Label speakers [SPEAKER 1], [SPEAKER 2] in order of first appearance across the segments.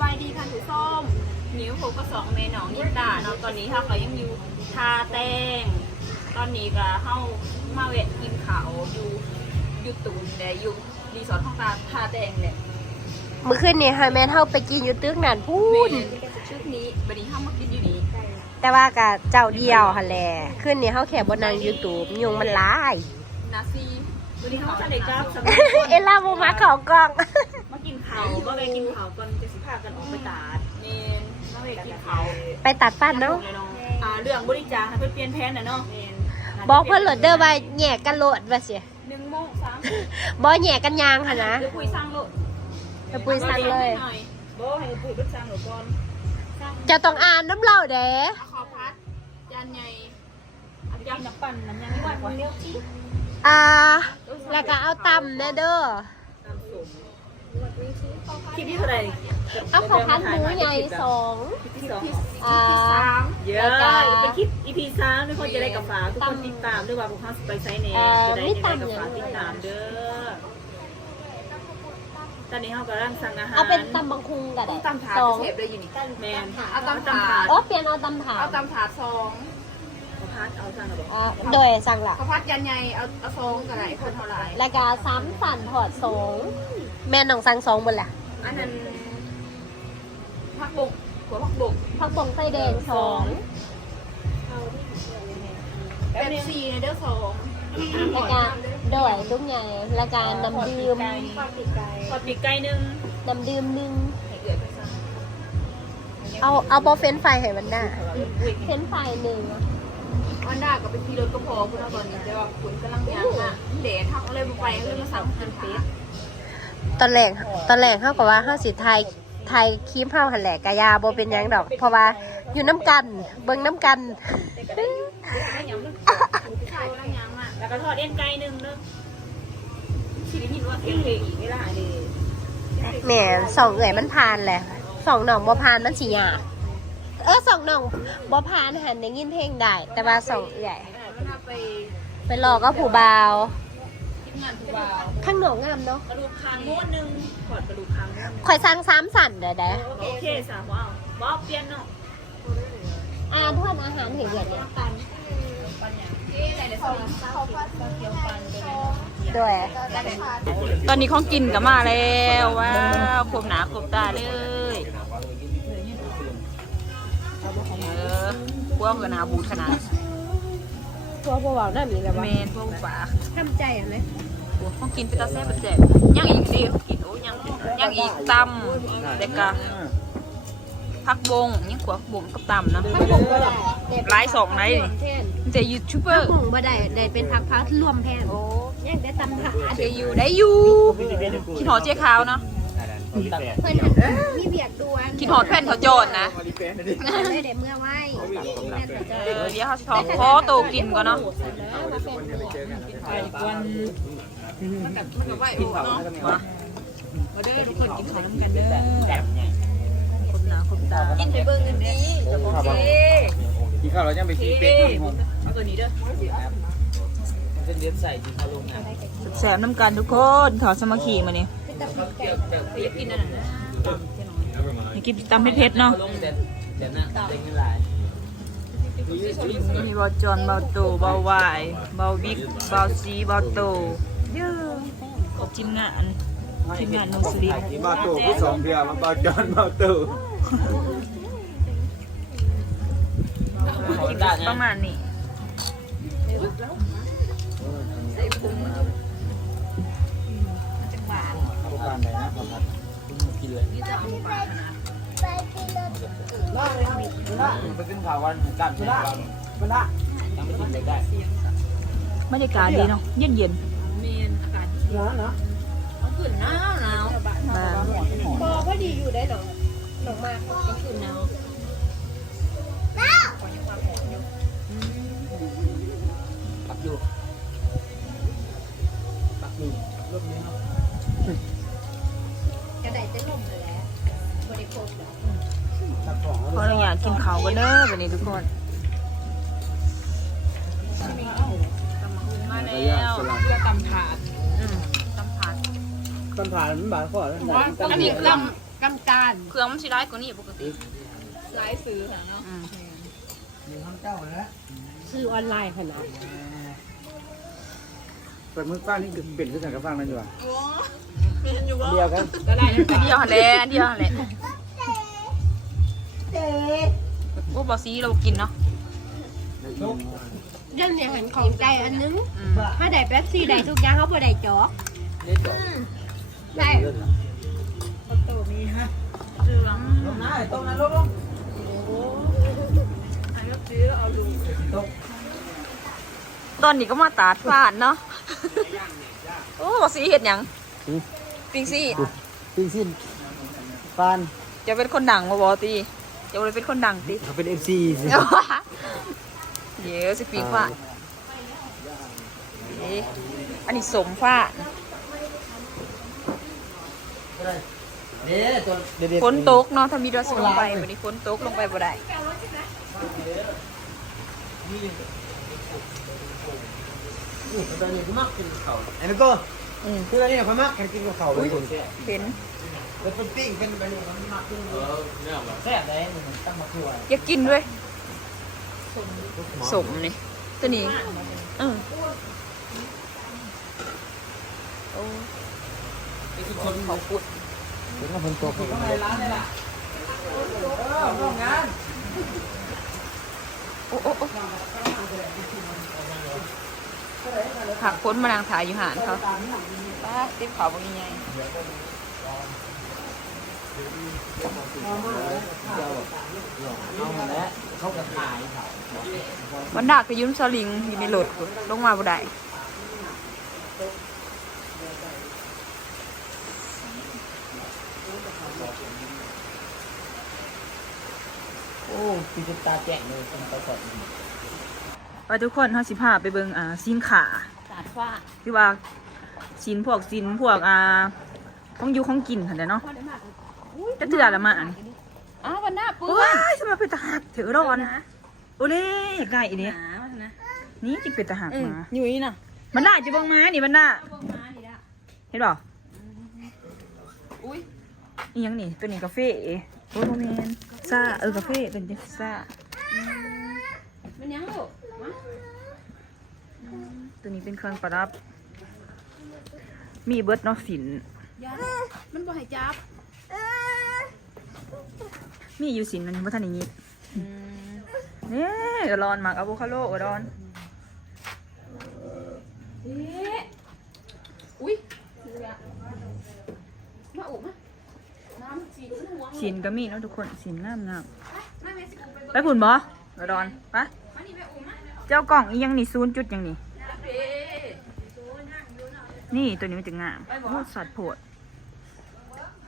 [SPEAKER 1] บายดีค่ะถือส้มนิ้วผมก็สองเมหนองนิตาเนาะตอนนี้เขาก็ยังอยู่ทาแต้งตอนนี้ก็เข้ามาเวทกินเขาวอยู่อยู่ตูนแต่อยู่รีสอร์ทของตาทาแต้งแหละ
[SPEAKER 2] เมื่อคืนนี่ค่ะแม่เท่าไปกินอยู่ตึกนั่นพู
[SPEAKER 1] เม
[SPEAKER 2] ด
[SPEAKER 1] นชุดนี้บัดนี้เข้ามากินอยู่นี่
[SPEAKER 2] แต่ว่ากับเจ้าเดียวค่ะแหละคืนนี้เฮาแค่บ่นั่ง YouTube ยุงมันหลาย
[SPEAKER 1] นาซี
[SPEAKER 3] วันนี้เขาจะได้จับสำห
[SPEAKER 2] เอลล่าบ่มาเข้ากล้อง
[SPEAKER 3] มากินข้าวก็ไปกินข้าวก่อนจะสิพากันออกไปตาด
[SPEAKER 1] เมนมาเวทกินเขาว
[SPEAKER 2] ไปตัดฟันเนาะ
[SPEAKER 1] เลยเนาะ
[SPEAKER 3] อ่าเรื่องบริจาคให้ไปเปลี่ยนแผนน่ะเนาะ
[SPEAKER 1] เมน
[SPEAKER 2] บอกเพิ่นโหลดเด้อว่าแยกกันโหลดว่าสิ
[SPEAKER 1] หนึ่งโมงสาม
[SPEAKER 2] บ่แยกกันยางค่ะนะ
[SPEAKER 1] เดี๋ยวคุยสร้างโลด
[SPEAKER 2] ไปปุยสั่งเลย
[SPEAKER 1] หน่อย
[SPEAKER 3] บอกให้ปุ๋ยไปสร้างหนูก่อน
[SPEAKER 2] จะต้องอ่านน้ำเล่าเด้
[SPEAKER 1] เอาขอพัดจานใหญ่
[SPEAKER 3] เอายำน้ำปั่นน้ำยังไม่ไหวกว่า
[SPEAKER 2] อ่าแล้วก็เอาตำแน่เด้อ
[SPEAKER 3] ตามสูง คลิปที่เท่าไหร่
[SPEAKER 2] เอาขอพันหมูใหญ่สอง
[SPEAKER 3] คลิปที่สอง
[SPEAKER 2] อ่า
[SPEAKER 1] สาม
[SPEAKER 3] เยอะเป็นคลิป EP สามทุกคนจะได้กับฝากทุกคนติดตามด้วยว่าพวกเขาไปไซเน่จะได้จะได้กับฝากติดตามเด้อตอนนี้เขากำลังสั่งอาหาร
[SPEAKER 2] เอาเป็นตำบังคุงก็ได้
[SPEAKER 1] ตำถาด
[SPEAKER 2] สอง
[SPEAKER 1] เสพเลยอยู่นี่
[SPEAKER 3] แมน
[SPEAKER 1] เอาตำถาด
[SPEAKER 2] อ๋อเปลี่ยนเอาตำถา
[SPEAKER 1] เอา
[SPEAKER 2] ด
[SPEAKER 1] ตำถาดสอง
[SPEAKER 3] เขาพัดเอาสั่งระบอก
[SPEAKER 2] อ่าโดยสั่งละ
[SPEAKER 1] ข้าวผัดยันใหญ่เอาเอาสองกับไหนคนเท่าไหร่
[SPEAKER 2] แล้วก็ซ้ำสั่นถอดสอง แม่น้องสั่งสองบนล่ะ
[SPEAKER 1] อันนั้นผักบุกหัวผักบุก
[SPEAKER 2] ผักบงไส้แดงสอง
[SPEAKER 1] แป๊บซี่ในเด้อสอง
[SPEAKER 2] แล้วก็โดยลูกใหญ่แล้วก็น้ำดื่ม
[SPEAKER 3] ขอปีกไก่หนึ่ง
[SPEAKER 2] น้ำดื่มหนึ่ง
[SPEAKER 1] ให้เกิดไปซะ
[SPEAKER 2] เอาเอาบอเฟนไฟให้มันได้เฟนไฟหนึ่ง
[SPEAKER 1] วันด้ากับไปขี่รถก็พอคุณเอาตอนนี้แต่ว่าคุณกำลังยางอะเดททักอะไรไปเลยมาสั่งกินเฟส
[SPEAKER 2] ตอนแรกตอนแรกเขาก็ว่าเขาสิไทยไทยครีมเฮาหันแหละกะยาบ่เป็นหยังดอก เพราะว่าอยู่น้ำกัน เบิ่งน้ำกัน
[SPEAKER 1] ไม่ยังมันผู้ชายกำลังยางอะ
[SPEAKER 3] แล้วก็ทอดเอ็นไก่หนึ่งเนาะชีวิตว่าเสียงเพลงอีกไม่ได้เลย
[SPEAKER 2] แหมสองเอ๋ยมันผ่านแหละสองหน่องบ่ผ่านมันสิยากเออสองหน่องบ่ผ่านหันได้ยินเพลงได้ แต่ว่าสองเอ๋ย
[SPEAKER 1] มันเอาไป
[SPEAKER 2] ไปรอก็ผู้บ่าว
[SPEAKER 1] งานผู้บ่าว
[SPEAKER 2] ข้างหนองงามเนาะ
[SPEAKER 3] กระดูกคางม้วนหนึ่งขอดกระดูกคางม้วนหนึ่ง
[SPEAKER 2] ข่อยสร้างสามสั่นเด้อเด้อ
[SPEAKER 3] โอเคสามว้าวว้าวเปลี่ยนเนาะ
[SPEAKER 2] อ่าทวนอาหารเห็นอย่างเนี้ย
[SPEAKER 1] เอ๊ะไหนเดี๋ยวสองเขาพัดเกี่ยวปันไปเลย
[SPEAKER 2] ด้วย
[SPEAKER 1] ตอนนี้ของกินก็มาแล้วว้าวครบหนาครบตาเลยเออพวกก็หนาบูดขนาด
[SPEAKER 2] ตัวผู้บ่าวนั่นนี่แหละ
[SPEAKER 1] เม
[SPEAKER 2] ว่าน
[SPEAKER 1] พวกฝา
[SPEAKER 2] ทำใจอะไหม
[SPEAKER 1] โอ้ของกินไปตาแซ่บไปแจกยังอีกดีของกินโอ้ยังยังอีกตำเด็กกะผักบงยังขวบงกับตำนะ
[SPEAKER 2] ผักบุ้งบ่ได้
[SPEAKER 1] ไลฟ์สองไลฟ์นี่
[SPEAKER 2] แทน
[SPEAKER 1] จะยูทูบเบอ
[SPEAKER 2] ผัก
[SPEAKER 1] ร์
[SPEAKER 2] บุ้งบ่ได้ได้เป็นผักพักรวมแทน
[SPEAKER 1] โอ้
[SPEAKER 2] ยังได้ตำถาด
[SPEAKER 1] จะอยู่ได้อยู่คิดหอดเจ๊ขาวเนาะ
[SPEAKER 2] เพิ่นหันมีเบียกด่วน
[SPEAKER 1] คิดหอดแผ่นเขาโจรนะ
[SPEAKER 2] เลยเดี๋ยวเมื่อไหว้แม่สนใจ
[SPEAKER 1] เออเดี๋ยวเขาชอบขอโตกินก่อนเนาะ
[SPEAKER 3] ไก่กวน
[SPEAKER 1] มันกับไหวโอ้เนาะมามาเด้อทุกคนกินข้าวน้ำกันเด้อคมหนาคมตากินไปเบิ่งกันดีโอเค
[SPEAKER 4] กินข้าวเรายังไปกินเป็ดที่ห้อง
[SPEAKER 3] เอาตัวนี้เด้อ
[SPEAKER 4] มันจะเลี้ยงใส่กินข้าวลงนะ
[SPEAKER 1] แสบน้ำกันทุกคนถอดสมาคีมาเนี่ย
[SPEAKER 3] อยากกินอันนั้นนะ
[SPEAKER 1] อยากกินตำเผ็ดๆเนาะ
[SPEAKER 4] ลงแต่แต่หน้าเต็งไม่หลาย
[SPEAKER 1] มีเบาจอนเบาโตเบาหวายเบาวิกเบาซีเบาโตเยอะขอบทีมงานทีมงานนูสลิป
[SPEAKER 4] ที่บ้าตู่ที่สองเดียวมาบ้าจอนบ้าตู่
[SPEAKER 1] กินประมาณนี้
[SPEAKER 4] เข้าการไหนนะความรักกินเลยไปขึ้นข่าววันกันเป็นวันมันละยังไม่กินเลยได้
[SPEAKER 1] บรรยากาศดีเนาะเย็นเย็น
[SPEAKER 3] มนอากาศร้อนเนาะเอาขึ้นหนาวหนาว
[SPEAKER 1] ๆมา
[SPEAKER 2] พอพอดีอยู่ได้หรอหนองมากก็คือหนาว
[SPEAKER 4] ปักอยู่ปักอยู่รอบนี้เนาะ
[SPEAKER 2] กระไดจะล่มเลยแหละบริโภคแบบ
[SPEAKER 4] ปักของ
[SPEAKER 1] ขออนุญาตกินข้าวกันเด้อวันนี้ทุกคนมาแล้วเรือตำถาดอืมตำถาด
[SPEAKER 4] ต้นผ่านมันบาดข้อแล้ว
[SPEAKER 1] อันนี้กำกำจานา
[SPEAKER 2] น
[SPEAKER 1] เครื่องมันสิร้ายกว่านี้ปกติ
[SPEAKER 3] ไลฟ์ซื้อค่ะเนาะ
[SPEAKER 1] อืม
[SPEAKER 4] หนึ่งคำเจ้าแล้ว
[SPEAKER 2] ซื้อออนไลน์ขนาด
[SPEAKER 4] เปิดมือฟ้านี่คือเป็นขึ้นจากกระฟังนั่นอยู่อะ
[SPEAKER 3] เป็ นอยู่ว่า
[SPEAKER 4] เดียวกัน
[SPEAKER 3] ก็ได้
[SPEAKER 1] อันเดียวหั่นแหละอันเดียวหั่นแหละโอ้บ่ซีเรากินเนาะ
[SPEAKER 2] เรื่องเนี่ยเห็นของใจอันนึง
[SPEAKER 1] อืม
[SPEAKER 2] ถ้าได้แป๊บซี่ได้ทุกอย่างเขาบ่ได้จอกได้
[SPEAKER 3] โตมีฮะ
[SPEAKER 4] ลงน้าตรงนั้นลงลง
[SPEAKER 3] อันก็ซื้อเอาดู
[SPEAKER 4] ตก
[SPEAKER 1] ตอนนี้ก็มาตาดฟานเนาะ โอ้บ่ซีเฮ็ดหยัง ปิงซี่
[SPEAKER 4] ปีสิ้นฟาน
[SPEAKER 1] จะเป็นคนดังบ่บ่ติจะบ่ได้เป็นคนดังติ
[SPEAKER 4] เขาเป็นเอฟซีสิ
[SPEAKER 1] เดี๋ยวสิปิงฟ้าเอ๊ะอันนี้สมฟ้า
[SPEAKER 4] เด้ตัวเด็ด
[SPEAKER 1] ฝนตกเนาะถ้ามีดอสลงไปวันนี้ฝนตกลงไปบ่ได้
[SPEAKER 4] ตัวนี้คือมักกินเขาไอ้เมโก้
[SPEAKER 1] อืม
[SPEAKER 4] คืออะไรเนี่ยเขามักกันกินกับเขาเลยคน
[SPEAKER 1] เห็น
[SPEAKER 4] แล้วเป็นปิ้งเป็นไปเนี่ยมันมักกินแซ่บเลยมันตั้งมาคือว่า
[SPEAKER 1] อยากกินด้วยสมนี่ตัวนี้เออโอ้คนเขาปุด
[SPEAKER 4] เป็นว่าคนตัวเขาต้องในร้านนี่แหละร่วมงาน
[SPEAKER 1] โอ้โอ้โอ้ ผักพ้นมานางถ่ายอยู่หานเขาป้าติ๊บขาบอกยังไง
[SPEAKER 4] มาแล้วเขาก็ขายเขา
[SPEAKER 1] วันดากก็ยืมสลิงอยู่ในรถลงมาบ่ได้
[SPEAKER 4] โอ้ปีจตาแจ้งเลยคนไปก่อ
[SPEAKER 1] ไปทุกคนเขาสิพาไปเบิ่งอ่าสินขา
[SPEAKER 2] สาดฟ้า
[SPEAKER 1] ที่ว่าสินพวกสินพวกอ่าของอยู่ของกินหั่นแหละเนาะจะเถื่อละมาอัน
[SPEAKER 2] อ้าววันหน้าปื้
[SPEAKER 1] ว้ายสำหรับเป็นตาหักถือร้อนโอเล่อยากได้อีนี่
[SPEAKER 3] หามานะ
[SPEAKER 1] นี่จิเป็นตาหักมา
[SPEAKER 3] อยู่นี่น่ะ
[SPEAKER 1] มันได้จะเบิ่งมานี่มันได้เห็นบ่
[SPEAKER 2] อุ้ย
[SPEAKER 1] อีหยังนี่ตัวนี้กาแฟโอ้โหแมนซ่าเออกาแฟเป็นจังซ่า
[SPEAKER 2] มั นยังลูก
[SPEAKER 1] ตัวนี้เป็นเครื่องประดับ มีเบิร์ดเนาะสิน
[SPEAKER 2] ยามันบ่ให้จับ
[SPEAKER 1] มีอยู่สินมันบ่ทันอย่างงี้นี่กระรอนหมักอะโวคาโดกระรอน
[SPEAKER 2] เอ๊ะอุ้ยเสือมาอุมาน้ำจีนหัว
[SPEAKER 1] สินก็มีเนาะทุกคนสินงามงาม
[SPEAKER 2] มาแม่สิอุไป
[SPEAKER 1] ๆไปผุนบ่กระรอนไป
[SPEAKER 2] มานี่แม่อุมา
[SPEAKER 1] เจ้ากล่องอีหยังนี่ศูนย์จุดหยังนี่
[SPEAKER 2] เอ๊ะ
[SPEAKER 1] นี่ตัวนี้มันจะงามโอ้สัตว์โผด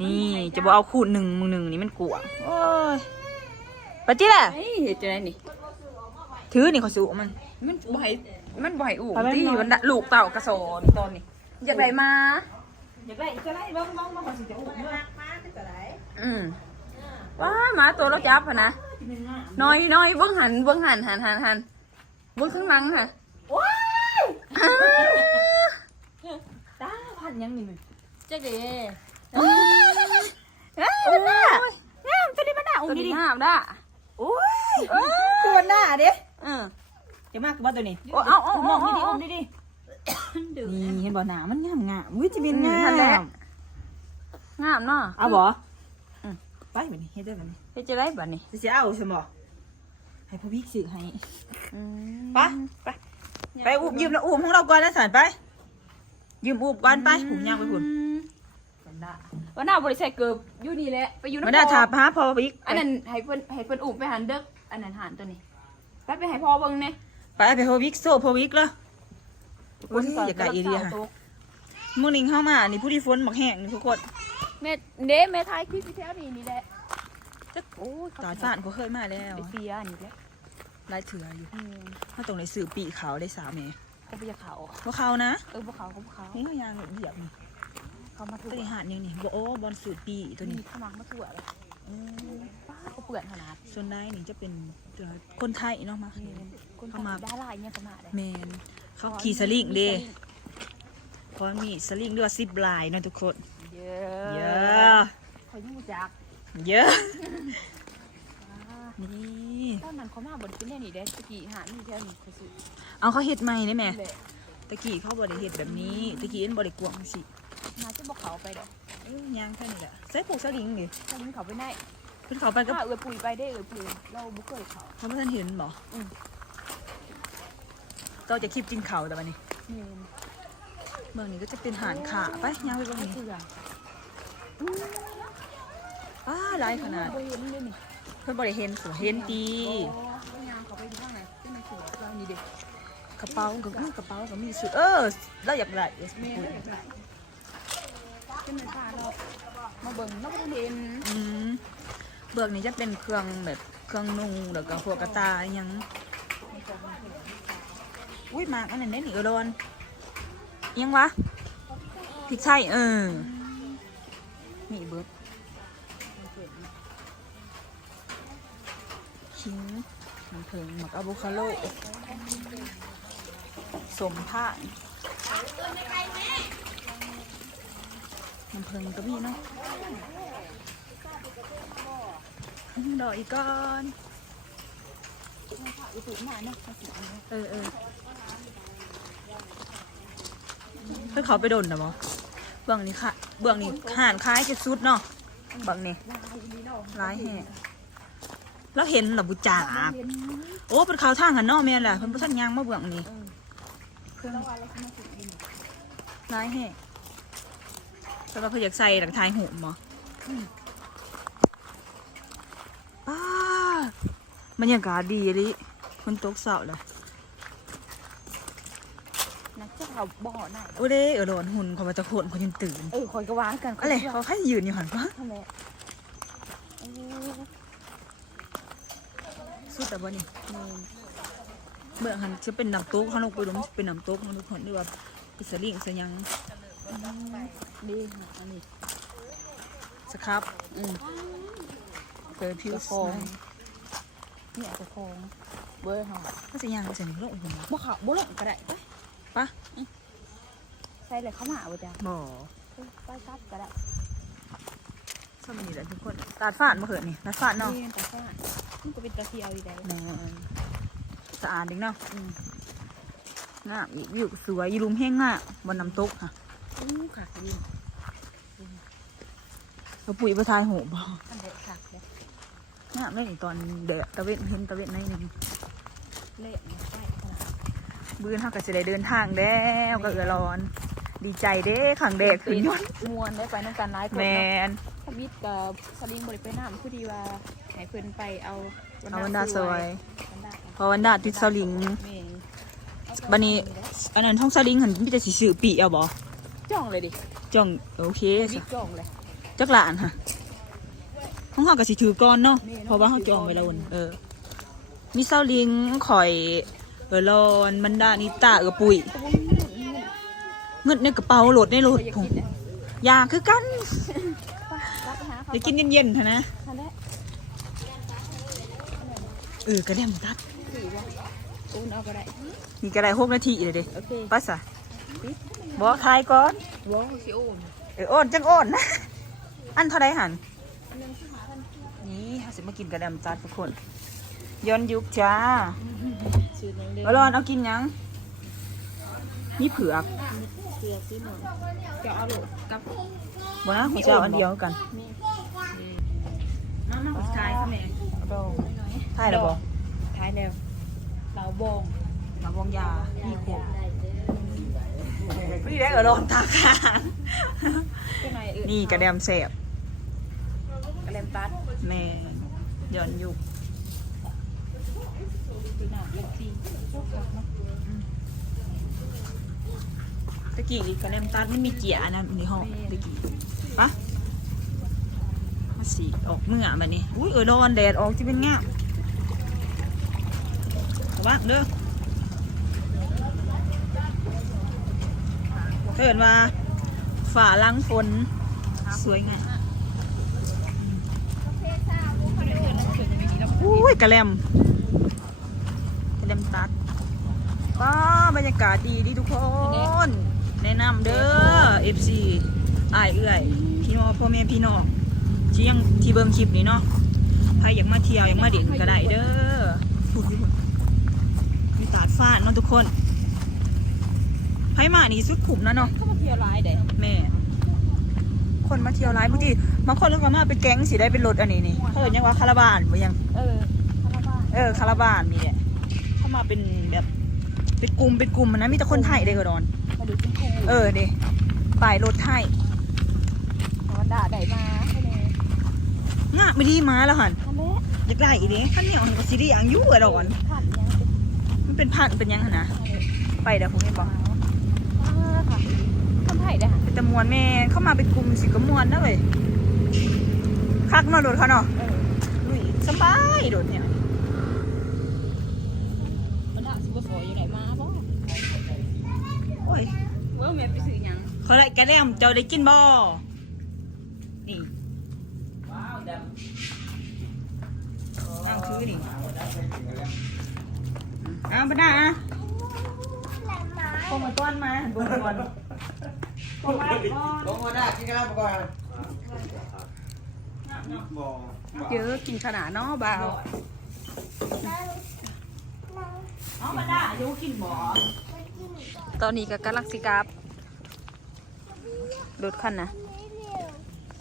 [SPEAKER 1] นี่จะบอกเอาคูณหนึ่งมึงหนึ่งนี่มันกลัวโอ้ยไปจิแหละ
[SPEAKER 3] เฮ้ยเห็นจะได้นี่
[SPEAKER 1] ถือนี่เขาสูมัน
[SPEAKER 3] มันบ่ให้
[SPEAKER 1] มันบ่อยอู่ที่มันน่ะลูกเต่ากระโสนตอนนี้อยากได้มา
[SPEAKER 3] อยากได้จะได้บ้างบ้างบ้างสิจะอุ้มเมื่อ
[SPEAKER 1] อืมว้าหมาตัวเราจับพะนะน้อยน้อยเบิ้งหันเบิ้งหันหันหันหัน เบิ้งข้างหลังค่ะว้ายตาพันยังนี่มึง
[SPEAKER 3] จ๊กเด้
[SPEAKER 1] เอ้ยมันน่ะงามตัวนี้มันน่ะอุ้มดีงามด่ะโอ้ย
[SPEAKER 3] ตัวหน้าเด้
[SPEAKER 1] เออ
[SPEAKER 3] จะมากกว่าตัวนี้
[SPEAKER 1] โอ้เอาเอา
[SPEAKER 3] ม
[SPEAKER 1] เอา
[SPEAKER 3] อง
[SPEAKER 1] เอา
[SPEAKER 3] ดีๆม
[SPEAKER 1] เอา
[SPEAKER 3] องดีๆนี่เห็นบ่หนามันงามงามวิจิบินงา
[SPEAKER 1] นั่นแหละ
[SPEAKER 3] ม
[SPEAKER 1] งามเนาะ
[SPEAKER 3] เอาบ่
[SPEAKER 1] อืม
[SPEAKER 3] ไปแบบนี้เฮ็ดได้แบบนี้
[SPEAKER 1] เฮ็ดจะได้บัดนี้
[SPEAKER 3] จะเอาใช่บ่ ให้พ่อบิ๊กซื้อให้
[SPEAKER 1] อืม
[SPEAKER 3] ไป
[SPEAKER 1] ไป
[SPEAKER 3] ไปอุบยืมแล้วอุบของเราก่อนนะสารไป ยืมอุบก่อนไปผมย่างไปพุ่น
[SPEAKER 1] วันหน้าบริษัทเกือบอยู่นี่แหละไปอยู่
[SPEAKER 3] มาได้ถามหาพ่อบิ๊ก
[SPEAKER 1] อันนั้นให้เพิ่นให้เพิ่นอุ้มไปหันเด้ออันนั้นหันตัวนี้ไปไปให้พ่อเบิ่งแหน่
[SPEAKER 3] ไปไปพ่อบิ๊กโซ่พ่อบิ๊กเลยโอ้ยอย่าไกลอีเดียค่ะมื้อนี้เข้ามานี่ผู้ที่ฝนบักแห้งนี่ทุกคน
[SPEAKER 1] แม่เด้แม่ทายคลิปที่แถวนี้นี่แหละ
[SPEAKER 3] จักโอ้ยตาสานเขาเคยมาแล้ว
[SPEAKER 1] ไปเสียนี่แหละ
[SPEAKER 3] ลายเถื่ออยู่ถ้าตรงไหนสื่อปีขาวได้สาวแม่
[SPEAKER 1] ก็ไปจะเขา
[SPEAKER 3] ว่าเขานะ
[SPEAKER 1] เออบ่เขาก็บ่เขา
[SPEAKER 3] นี่เขายางเหยียบนี่
[SPEAKER 1] เขามา
[SPEAKER 3] ตั
[SPEAKER 1] ถั่
[SPEAKER 3] ว
[SPEAKER 1] ว
[SPEAKER 3] นี้หาดยังนี่บอกโอ้บอลสื่อปีตัวนี้
[SPEAKER 1] เขามามาถั่วแล้วป้าเขาเปื่อนขนาด
[SPEAKER 3] ส่วนได้นี่จะเป็นตัวคนไทยเนาะมา
[SPEAKER 1] คน
[SPEAKER 3] เขามา
[SPEAKER 1] ได้ลายเนี่ยเขามาได้
[SPEAKER 3] แมนเขาขี่สลิงเด้เพราะมีสลิงด้วยซิบลายเนาะทุกคน
[SPEAKER 1] เย
[SPEAKER 3] เย
[SPEAKER 1] อะ
[SPEAKER 3] อะ
[SPEAKER 1] เขายุ่งจัก
[SPEAKER 3] เยอะ นี่
[SPEAKER 1] ตอนนั้นเขามาบนกินแน่นี่ได้ตะกี้หานี่แค่นี้เขาซื้อ
[SPEAKER 3] เอาเขาเฮ็ดใหม่ได้ไหม
[SPEAKER 1] เลย
[SPEAKER 3] ตะกี้เขาบ่ได้เฮ็ดแบบนี้ ตะกี้เอ็นบ่ได้กวางสิ
[SPEAKER 1] มาจะบอกเขาไปดอก
[SPEAKER 3] เอ้ยยางแค่นี้แหละใส่ผูกสลิงดิ
[SPEAKER 1] ถ้ามันเขาไปได้
[SPEAKER 3] เพิ่นเขาไปก็
[SPEAKER 1] ถ้าเอือปุ๋ยไปได้เอือปุ๋ยเราบุกเคยเขา
[SPEAKER 3] เขาบ่ทันเห็นบ่
[SPEAKER 1] อืม
[SPEAKER 3] ต่อจากคลิปกินข้าวแต่บัดนี้
[SPEAKER 1] เมน
[SPEAKER 3] เมืองนี้ก็จะเป็นหานขาไปย่างไปเบิ่งนี่
[SPEAKER 1] เถื่อน
[SPEAKER 3] อ้าหลายขนาด
[SPEAKER 1] บ่เห็นเลยนี่
[SPEAKER 3] เพิ่นบ่ได้เห็นสิเห็นตี
[SPEAKER 1] โอ้ยางเขาไปดูข้างไหนเป็นในสวนเรานี่เด็ก
[SPEAKER 3] กระเป๋าก็มีกระเป๋าก็มีสุดเออเราอยากได้
[SPEAKER 1] เมนได้ไหนเป็นในป่าเรามาเบิ่งนอกประเด็น
[SPEAKER 3] อืมเบือกนี้จะเป็นเครื่องแบบเครื่องนุ่งแล้วก็พวกกระตายยังอุ้ยมากอันนั้นได้หนิเออโดนยังวะผิดใช่เออนี่เบิร์ด ชิ้นน้ำผึ้งหมักอะโวคาโดสมผ้าน้ำผึ้งก็มีเนาะดอกอีกก้อน
[SPEAKER 1] อุตุมาเนาะภาษีอัน
[SPEAKER 3] เออเออเพื่อเขาไปโดนนะบอเบื้องนี้ค่ะ เบื้องนี้ห่านคล้ายจะสุดเนาะเบื้องนี้ร้ายแห่ แล้วเห็นเหรอบุจากโอ้เป็นเขาวทางหันเนอกแม่นแหละเพิ่นบ่ทันยางมาเบื้องนี้เครื่อง
[SPEAKER 1] แล้วอะไรขึ้นมาถึงดิน
[SPEAKER 3] ร้ายแห่แต่ว่าเพิ่นอยากใส่หลังทายหูมอป้าบรรยากาศดีลิคนตกเสาเลย
[SPEAKER 1] นักเจ้าเขาบ่อหน่อย
[SPEAKER 3] โอ้เด้เออโดนหุ่นเขามาจะโขนเขายังตื่น
[SPEAKER 1] เออคอยก็วางกัน
[SPEAKER 3] อะไรเขาแค่ยืนอยู่หันปะ
[SPEAKER 1] ทำไมเออ
[SPEAKER 3] สุดแต่ว่านี่
[SPEAKER 1] เมน
[SPEAKER 3] เมื่อหันจะเป็นน้ำโต๊กเขาลงไปดูมันจะเป็นน้ำโต๊กมันทุกคนที่ว่าอิสลิงสยัง
[SPEAKER 1] ดีค่ะอันนี้
[SPEAKER 3] สครับ
[SPEAKER 1] อืม
[SPEAKER 3] เปิดผิว
[SPEAKER 1] จะคองนี่อาจจะคองเบอร์ค่ะ
[SPEAKER 3] ก็จะยังสนิทโลกหุ่น
[SPEAKER 1] บ่เขาบ่ลงก็ได้ไป
[SPEAKER 3] ปะ
[SPEAKER 1] ใส่เลยเข้ามาบ่จ้ะ
[SPEAKER 3] บ่
[SPEAKER 1] ไปซับก็ได้
[SPEAKER 3] สมัยนี้แหละทุกคนตาดฟาดมาเขินนี่ตาดฟาดเนาะ
[SPEAKER 1] นี่แต่ซ่ามันก็เป็นตะเคียวอยู่ได้
[SPEAKER 3] แหม่สะอาดดิงเนาะ
[SPEAKER 1] อืม
[SPEAKER 3] งามอีกวิวสวยอีรุมแห้งมากบนน้ำโต๊กค่ะ
[SPEAKER 1] อู้ค่ะดี
[SPEAKER 3] เราปุ๋ยประทายหูบ่
[SPEAKER 1] อันเด็ดค่ะเด็ด
[SPEAKER 3] งามเลยนี่ตอนเดดตะเวนเห็นตะเวนในหนึ่ง
[SPEAKER 1] เละเนี่ยใช่ขนาด
[SPEAKER 3] บื้นเท่ากับจะได้เดินทางแล้วก็เอือร้อน ดีใจเด้ขังแดดขึ้นยนต์
[SPEAKER 1] มวนได้ไปน้ำกันร้ายคน
[SPEAKER 3] แม
[SPEAKER 1] เนาะ
[SPEAKER 3] น
[SPEAKER 1] ทวิตกับสลิงบริไปน้ำคือดีว่าให้เพิ่นไปเอา
[SPEAKER 3] เอาวันดาสวย
[SPEAKER 1] วันดา
[SPEAKER 3] เพราะวันดาติดสลิง
[SPEAKER 1] แม่น
[SPEAKER 3] บันนี้ อันนั้นท้องสลิงหันมีแต่สีสื่อปีเอาบ่
[SPEAKER 1] จ้องเลยดิ
[SPEAKER 3] จ้องโอเค
[SPEAKER 1] บิ๊กจ้องเลย
[SPEAKER 3] จักหลานค่ะห้องเฮาก็สิถือก่อนเนาะเพราะว่าเฮาจองไว้แล้วเออ มีเสาลิงข่อยเออรอนมันดานิตาเออปุ๋ย เงินในกระเป๋าโหลดในรถ
[SPEAKER 1] อยาก
[SPEAKER 3] ผม
[SPEAKER 1] กินนะ
[SPEAKER 3] อยากคือกัน
[SPEAKER 1] รับไปหาเขา
[SPEAKER 3] ได้กินเย็นๆเถอะนะ
[SPEAKER 1] ทานได้
[SPEAKER 3] เออกระเดมตัด
[SPEAKER 1] สี่บ่ตูนเอาก็ได้
[SPEAKER 3] มีกระไดหกนาทีเลยเด้
[SPEAKER 1] โอเค
[SPEAKER 3] ไป้าสะบอกทายก่อน
[SPEAKER 1] ว้าวสิโอ้ม
[SPEAKER 3] เออโอนจังโอนนะอันเท่าไรหันนี่ห้าสิมากินกระเดมตัดทุกคนย้อนยุคจ้า
[SPEAKER 1] ชื่อนึงเด้
[SPEAKER 3] เอารอนเอากินหยังนี่เผือก
[SPEAKER 1] เสือซื้อหน่อยจะเอาโหลดกับ
[SPEAKER 3] บนะผมจะเอาอันเดียวกัน
[SPEAKER 1] นี่
[SPEAKER 3] มามาผมทายค่ะแม่
[SPEAKER 1] ดอง
[SPEAKER 3] ทายแล้วบอก
[SPEAKER 1] ท้ายแล้วเราบอง
[SPEAKER 3] มาบองยานี่โคกพี่ได้เออรอนตาคาง
[SPEAKER 1] ก็ไหนอื่น
[SPEAKER 3] นี่กระเดมเสบ
[SPEAKER 1] กระเลมตัด
[SPEAKER 3] แม่ย้อนยุค
[SPEAKER 1] คือหนาเล็กทีพวกผักเนาะ
[SPEAKER 3] ตะกี้กระเดมตัดมันมีเจียนะในห้องตะกี้ปะมาสีออกเมื่อแบบนี้อุ้ยเออรอนแดดออกจะเป็นง่ามระวังเด้อเกิดมาฝ่าลังฝนสวยงามอุ้ยกระแลมกระแลมตัดป้าบรรยากาศดีดีทุกคน แนะนำเด้อ FC อายเอื่อยพี่น้องพ่อแม่พี่น้องที่ยังที่ที่เบิ่งคลิปนี้เนาะใครอยากมาเที่ยวอยากมาเด่นก็ได้เด้อพูดพูดมีตาดฟ้านเนาะทุกคนใครมานี่สุดขุมนะเนาะ
[SPEAKER 1] เข้ามาเที่ยวร้ายเด้
[SPEAKER 3] แม่ คนมาเที่ยวร้ายบางทีบางคนเรื่องมาเป็นแก๊งสิได้เป็นรถอันนี้นี่เขาเห็นยังว่าคาราบานบ่ยัง
[SPEAKER 1] เออคาราบา
[SPEAKER 3] เออคาราบานนี่แหละเข้ามาเป็นแบบ เป็นกลุ่มเป็นกลุ่มนะมีแต่คนไทยเด้ก็ดอน
[SPEAKER 1] มาดูคุณครู
[SPEAKER 3] เออเด้ป้ายรถไทย
[SPEAKER 1] ฮอนด้าได้มาให้เลย
[SPEAKER 3] งะไม่ดีมาแล้วหัน
[SPEAKER 1] อันนี้
[SPEAKER 3] อยากได้อีเด้ขั้นเหนียวหันก็สิได้อย่างอยู่อะดอน
[SPEAKER 1] ผ่านยังเป็น
[SPEAKER 3] มันเป็นพันเป็นหยังหันนะไปเดี๋ยวผมให้บอก
[SPEAKER 1] อ่าค่ะคนไทยได้ค่ะ
[SPEAKER 3] เป็นตะมวนแม่เข้ามาเป็นกลุ่มสิก็มวนนะเว้ยคักเนาะโดดเขาเนาะ
[SPEAKER 1] เออ
[SPEAKER 3] ลุยสบายโดดเนี่ย
[SPEAKER 1] ฮอนด้าซูเปอร์โฟร์อยู่ไหนมาบ่
[SPEAKER 3] โอ้ย
[SPEAKER 1] ว่า แม่ไปซื้อยัง
[SPEAKER 3] เขาได้กระเดมเจ้าได้กินบ่นี่นั่งถือนี่เอาไปได้อะคงมาต้อนมาบงก่อน
[SPEAKER 4] ลงมาได้กินกันแล้วก่อน
[SPEAKER 1] เยอะกินขนาดเนาะบ่าว
[SPEAKER 3] เอามาได้อยูกินบ่
[SPEAKER 1] ตอนนี้ก็กำลังสิกราบ รถคันนะ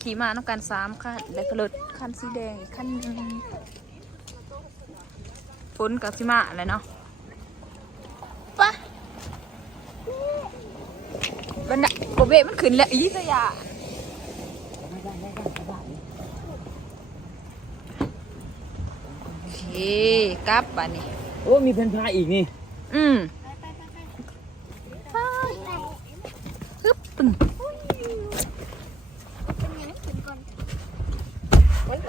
[SPEAKER 1] ขี่มาต้องการสามคันแล้วก็รถคันสีแดงอีกคันหนึงฝนกับสิมาอะไรเนาะปะบันไดโบเบะมันขึ้นแล้วอีสยาโอเคกลับป่ะนี่
[SPEAKER 4] โอ้มีเพนพายอีกนี่
[SPEAKER 1] อืมฮึบปึ้ง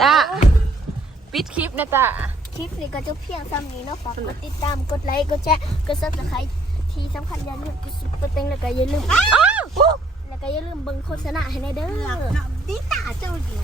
[SPEAKER 1] ตา ปิดคลิปนะตา
[SPEAKER 5] คลิปนี้ก็จะเพียงซ้ำนี้เนาะฝากกดติดตามกดไลค์กดแชร์กดซับสไครต์ที่สำคัญอย่าลืมกดซุปเปอร์เต็งแล้วก็อย่าลืมแล้วก็อย่าลืมเบิ่งโฆษณาให้ในเด้อติดตาเจ้าอยู่